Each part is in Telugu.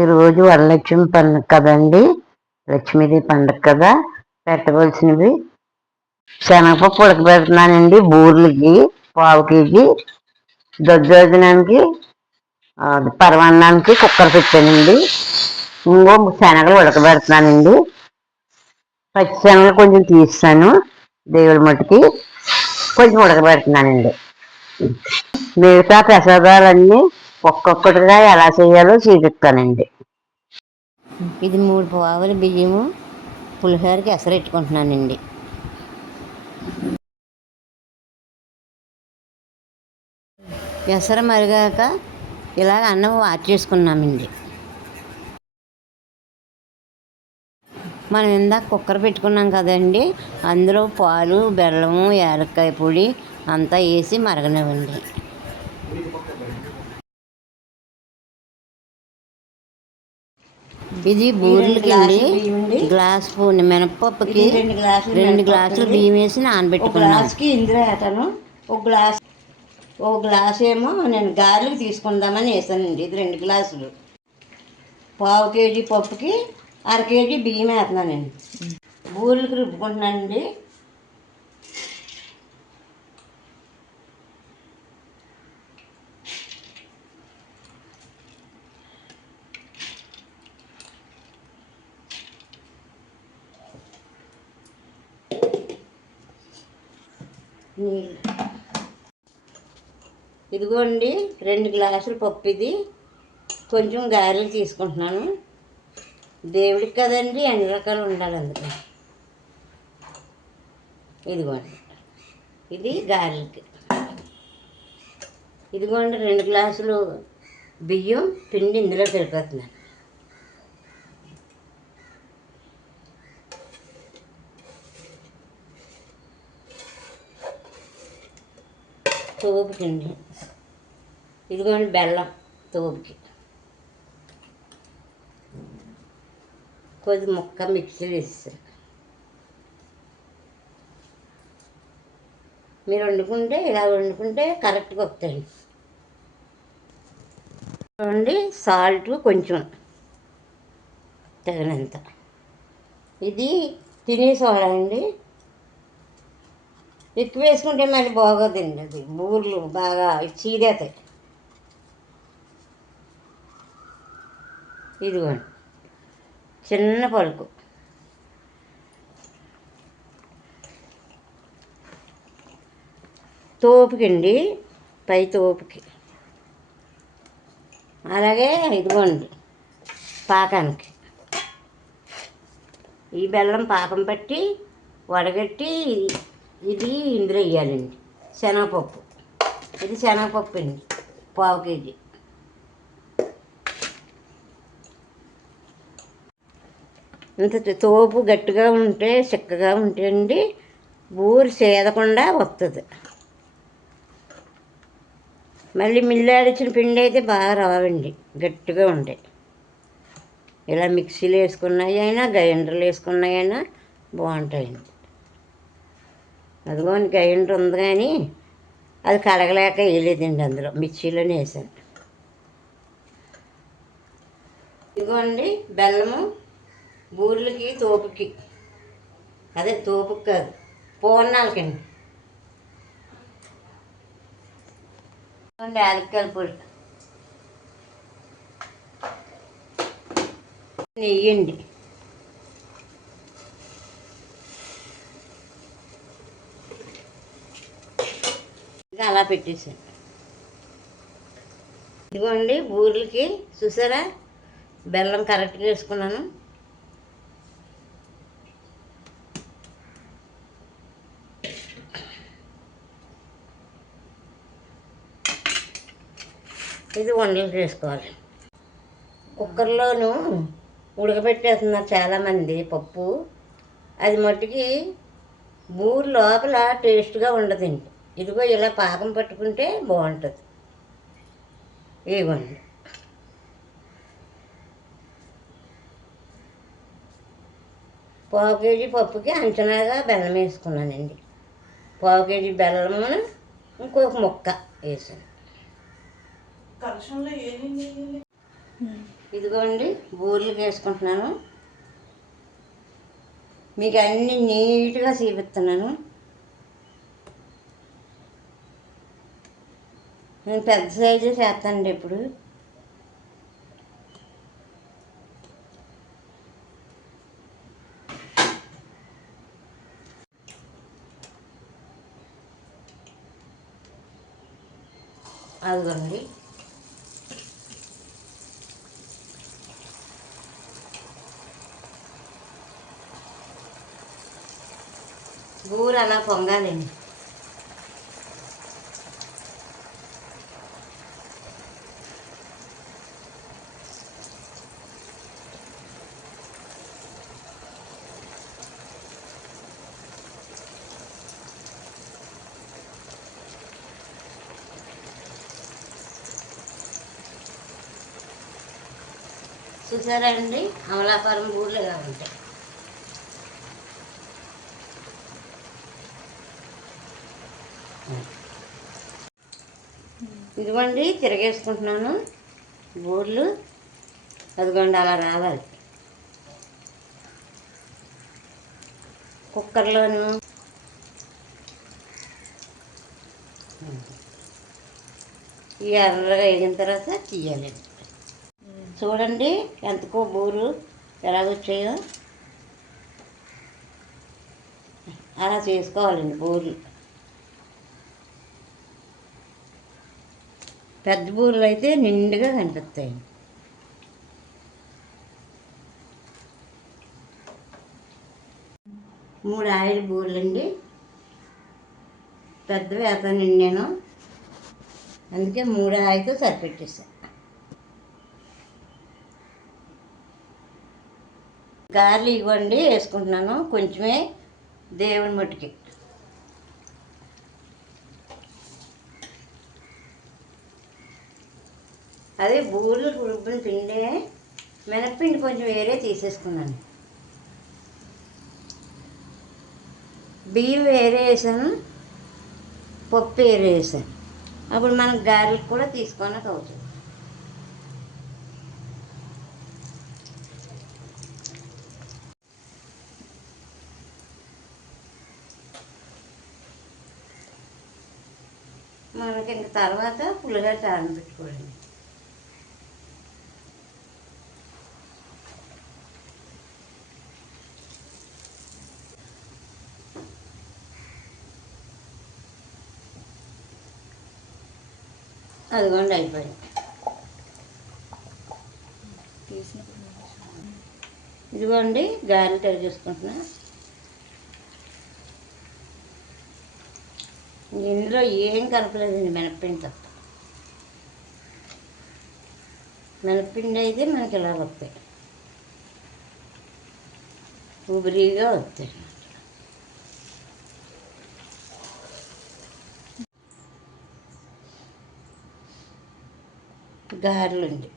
ఈరోజు వరలక్ష్మి పండుగ కదండి. లక్ష్మీదేవి పండుగ కదా. పెట్టవలసినవి శనగపప్పు ఉడకబెడుతున్నానండి. బూర్లకి పావు కేజీ, దద్దోజనానికి పరమాన్నానికి కుక్కర్ పెట్టానండి. ఇంకో శనగలు ఉడకబెడుతున్నానండి. పచ్చి శనగలు కొంచెం తీస్తాను, దేవుడి మట్టుకి కొంచెం ఉడకబెడుతున్నానండి. మిగతా ప్రసాదాలన్నీ ఒక్కొక్కటిగా ఎలా చేయాలో చూపిస్తానండి. ఇది 3 పావుల బియ్యము పులిహోరకి ఎసరెట్టుకుంటున్నానండి. ఎసరు మరిగాక ఇలాగ అన్నం వార్చేసుకున్నామండి. మనం ఇందాక కుక్కర్ పెట్టుకున్నాం కదండి, అందులో పాలు, బెల్లము, యాలక్కాయ పొడి అంతా వేసి మరగనివ్వండి. ఇది బూరెలకండి. గ్లాస్ మినపప్పుకి 2 గ్లాసులు బియ్యం వేసి నానబెట్టుకున్నాను. ఇందులో వేటాను. ఒక గ్లాస్ ఏమో నేను గారెలకు తీసుకుందామని వేసానండి. ఇది 2 గ్లాసులు. పావు కేజీ పప్పుకి 1/2 కేజీ బియ్యం వేస్తున్నానండి. బూరెలకు రుబ్బుకుంటున్నానండి. ఇదిగోండి 2 గ్లాసులు పప్పు. ఇది కొంచెం గారెలు తీసుకుంటున్నాను. దేవుడికి కదండి, అన్ని రకాలు ఉండాలి అందుకని. ఇదిగోండి, ఇది గారెలకి. ఇదిగోండి 2 గ్లాసులు బియ్యం పిండి ఇందులో కలిపేస్తున్నాను. తోపుకండి. ఇదిగోండి బెల్లం తోపుకి. కొద్ది ముక్క మిక్సీలో వేసేసాను. మీరు వండుకుంటే ఇలా వండుకుంటే కరెక్ట్గా వస్తాయండి. చూడండి, సాల్ట్ కొంచెం తగినంత. ఇది తినే సోడా అండి. ఎక్కువ వేసుకుంటే మళ్ళీ బాగోదండి. అది బూర్లు బాగా చీదేతాయి. ఇదిగోండి చిన్న పలుకు. తోపుకండి, పై తోపుకి. అలాగే ఇదిగోండి పాకానికి. ఈ బెల్లం పాకం పట్టి వడగట్టి ఇది ఇందులో వేయాలండి. శనగపప్పు. ఇది శనగపప్పు అండి, పావు కేజీ. ఇంత తోపు గట్టిగా ఉంటే, చిక్కగా ఉంటే అండి బూరి సేదకుండా వస్తుంది. మళ్ళీ మిల్లాడిచ్చిన పిండి అయితే బాగా రావండి, గట్టిగా ఉంటాయి. ఇలా మిక్సీలో వేసుకున్నాయి అయినా, గ్రైండర్లో వేసుకున్నాయి అయినా బాగుంటాయండి. అదిగోని గ్రైండర్ ఉంది కానీ అది కడగలేక వేయలేదండి, అందులో మిక్సీలోనే వేసాను. ఇదిగోండి బెల్లము బూరెలకి తోపుకి, అదే తోపుకి కాదు, పూర్ణాలకండి. యాలక్కాయల పొడి, నెయ్యండి. ఇంకా అలా పెట్టేసాను. ఇదిగోండి బూరెలకి చూసారా, బెల్లం కరెక్ట్గా వేసుకున్నాను. ఇది వండలు చేసుకోవాలి. కుక్కర్లోనూ ఉడకబెట్టేస్తున్నారు చాలామంది పప్పు. అది మట్టుకి బూరు లోపల టేస్ట్గా ఉండదండి. ఇదిగో ఇలా పాకం పట్టుకుంటే బాగుంటుంది. ఇవ్వండి, పావు కేజీ పప్పుకి అంచనాగా బెల్లం వేసుకున్నానండి. పావు కేజీ బెల్లము ఇంకొక ముక్క వేసాను. ఇదిగోండి బూరెలు వేసుకుంటున్నాను. మీకు అన్నీ నీట్గా చూపిస్తున్నాను. నేను పెద్ద సైజు చేస్తానండి ఇప్పుడు. అదిగోండి బూర అలా పొంగాలండి. చూసారా అండి, అమలాపురం బూరెలు ఇలా ఉంటాయి. ఇదిగోండి తిరగేసుకుంటున్నాను బూరెలు. అదిగోండి అలా రావాలి. కుక్కర్లోను ఈ ఎర్రగా వేగిన తర్వాత తీయాలి. చూడండి ఎంతకో బూరు ఎలాగొచ్చాయో. అలా చేసుకోవాలండి బూరెలు. పెద్ద బూరెలు అయితే నిండుగా కనిపిస్తాయి. మూడు ఆయిల్ బూరెలండి. పెద్దవి వేస్తానండి నేను, అందుకే 3 ఆయితో సరిపెట్టేసాను. గారెలు ఇవ్వండి వేసుకుంటున్నాను కొంచెమే, దేవుని మట్టుకి. అదే బూరెలు రుబ్బిన పిండి, మినప్పిండి కొంచెం వేరే తీసేసుకున్నాను. బియ్యం వేరే వేసాను, పప్పు వేరే వేసాను. అప్పుడు మనం గారెలకు కూడా తీసుకోవడానికి అవుతుంది. మనకి ఇంక తర్వాత పులిహోర తాళం పెట్టుకోండి. అదిగోండి అయిపోయింది. ఇదిగోండి గారెలు తయారు చేసుకుంటున్నా. ఇందులో ఏం కలపలేదండి, మినప్పిండి తప్ప. మినప్పిండి అయితే మనకి ఇలా వస్తాయి, ఉబరిగా వస్తాయి. గారెలుండి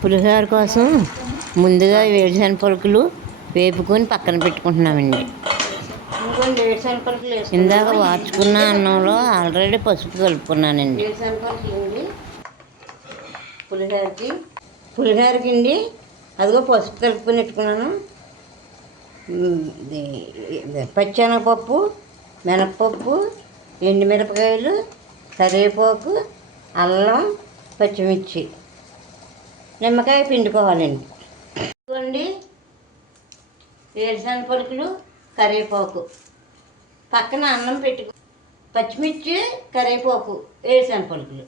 పులిహోర కోసం ముందుగా వేరుశనగ పలుకులు వేపుకొని పక్కన పెట్టుకుంటున్నామండి. ఇంకొన్ని వేరుశనగ పలుకులు వేసుకున్నాను. ఇందాక వార్చుకున్న అన్నంలో ఆల్రెడీ పసుపు కలుపుకున్నానండి. వేరుశనగ పలుకులు అండి పులిహోరకి అండి. అదిగో పసుపు కలుపుకొని పెట్టుకున్నాను. పచ్చెనగపప్పు, మినప్పప్పు, ఎండుమిరపకాయలు, కరివేపాకు, అల్లం, పచ్చిమిర్చి, నిమ్మకాయ పిండుకోవాలండి. ఇదిగోండి వేరుశనగ పలుకులు, కరివేపాకు, పక్కన అన్నం పెట్టుకో, పచ్చిమిర్చి, కరివేపాకు, వేరుశనగ పలుకులు.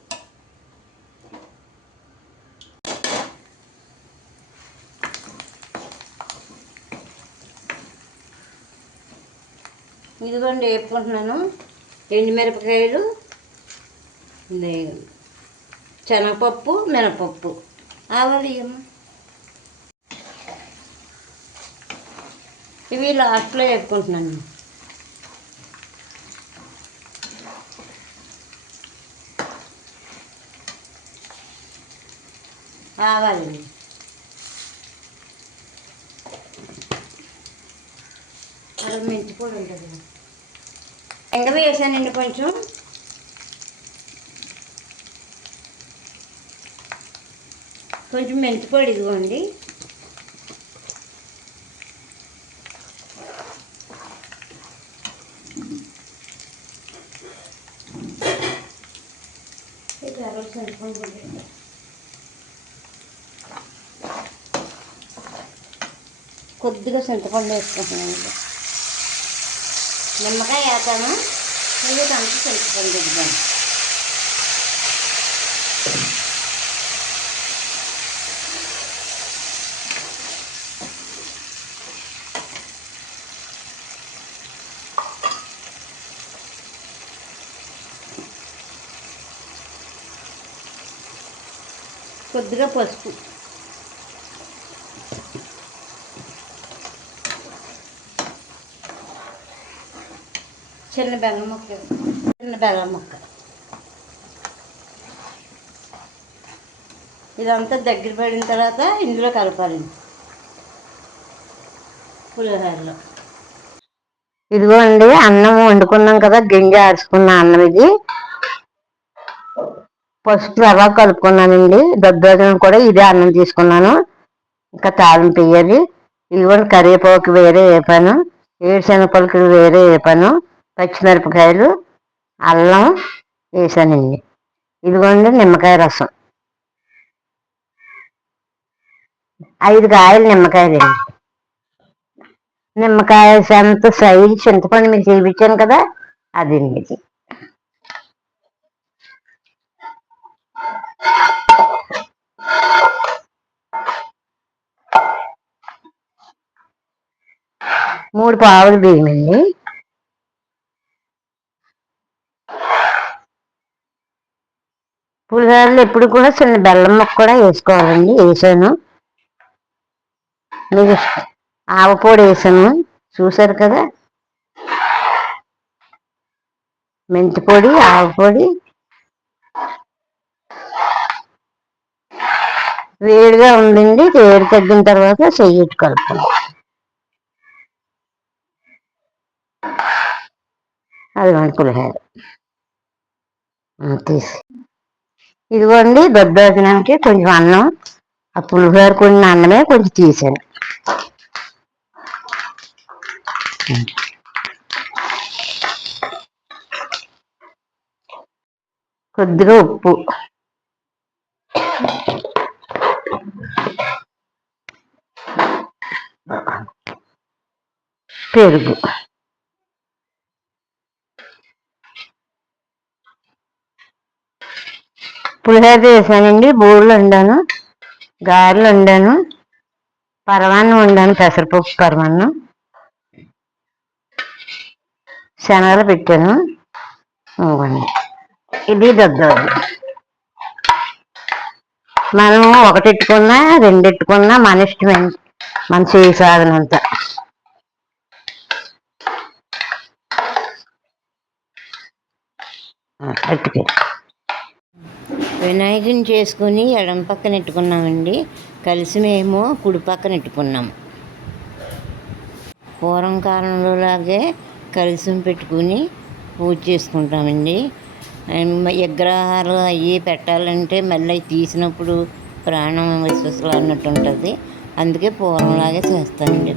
ఇదిగోండి వేపుకుంటున్నాను. ఎండుమిరపకాయలు, శనగపప్పు, మినపప్పు, ఆవాలు ఇవి లాస్ట్లో వేపుకుంటున్నాను. ఆవాలండి, అలా మెంతి కూడా ఉంటుంది. ఎంగ వేసానండి కొంచెం. కొంచెం మెంతిపొడి ఇదిగోండి. కొద్దిగా చింతపండు వేసుకుంటున్నాను. నిమ్మకాయ వేస్తాను, ఇది అంత చింతపండు ఇద్దాను. కొద్దిగా పసుపు, చిన్న బెల్లం ముక్క, ఇదంతా దగ్గర పడిన తర్వాత ఇందులో కలపాలి పులిహోరలో. ఇదిగోండి అన్నం వండుకున్నాం కదా, గింజ ఆడుచుకున్న అన్నం ఇది. పసుపు రవ్వ కలుపుకున్నానండి. దద్దోజనం కూడా ఇదే అన్నం తీసుకున్నాను. ఇంకా తాలింపు వేయాలి. ఇదిగోండి కరివేపాకు వేరే వేపాను, ఏడుశనగ పలుకులు వేరే వేపాను, పచ్చిమిరపకాయలు, అల్లం వేసానండి. ఇదిగోండి నిమ్మకాయ రసం, 5 కాయలు నిమ్మకాయలండి. నిమ్మకాయ అంత సైజు చింతపండు మీకు చూపించాను కదా, అదండి ఇది. మూడు పావులు బియ్యం అండి. పులిహోరలు ఎప్పుడు కూడా చిన్న బెల్లం ముక్క కూడా వేసుకోవాలండి. వేసాను, మీకు ఆవపొడి వేసాను చూసారు కదా, మెంతి పొడి, ఆవపొడి. వేడిగా ఉందండి, వేడి తగ్గిన తర్వాత చెయ్యి కలుపుకోండి. అది మన పులిహోర తీసి ఇదిగోండి. దొడ్డోజనానికి కొంచెం అన్నం, ఆ పులిహోర కొన్ని అన్నమే కొంచెం తీసాను. కొద్దిగా ఉప్పు, పెరుగు, పులిహోర వేసానండి. బూరెలు వండాను, గారెలు వండాను, పరమాన్నం వండాను, పెసరపప్పు పరమాన్నం, శనగలు పెట్టాను. ఇది దద్దోజనం. మనం ఒకటి ఎట్టుకున్నా, 2 ఎట్టుకున్నా మన ఇష్టమైంది, మన చేయి సాగనంత. వినాయకుని చేసుకుని ఎడం పక్కన ఎట్టుకున్నామండి, కలిసి మేము కుడి పక్కన ఎట్టుకున్నాము. పూర్వం కాలంలో లాగే కలిసి పెట్టుకుని పూజ చేసుకుంటామండి. విగ్రహాలు అవి పెట్టాలంటే మళ్ళీ అవి తీసినప్పుడు ప్రాణం విశ్వసలు అన్నట్టు ఉంటుంది. అందుకే పూర్వంలాగే చేస్తానండి.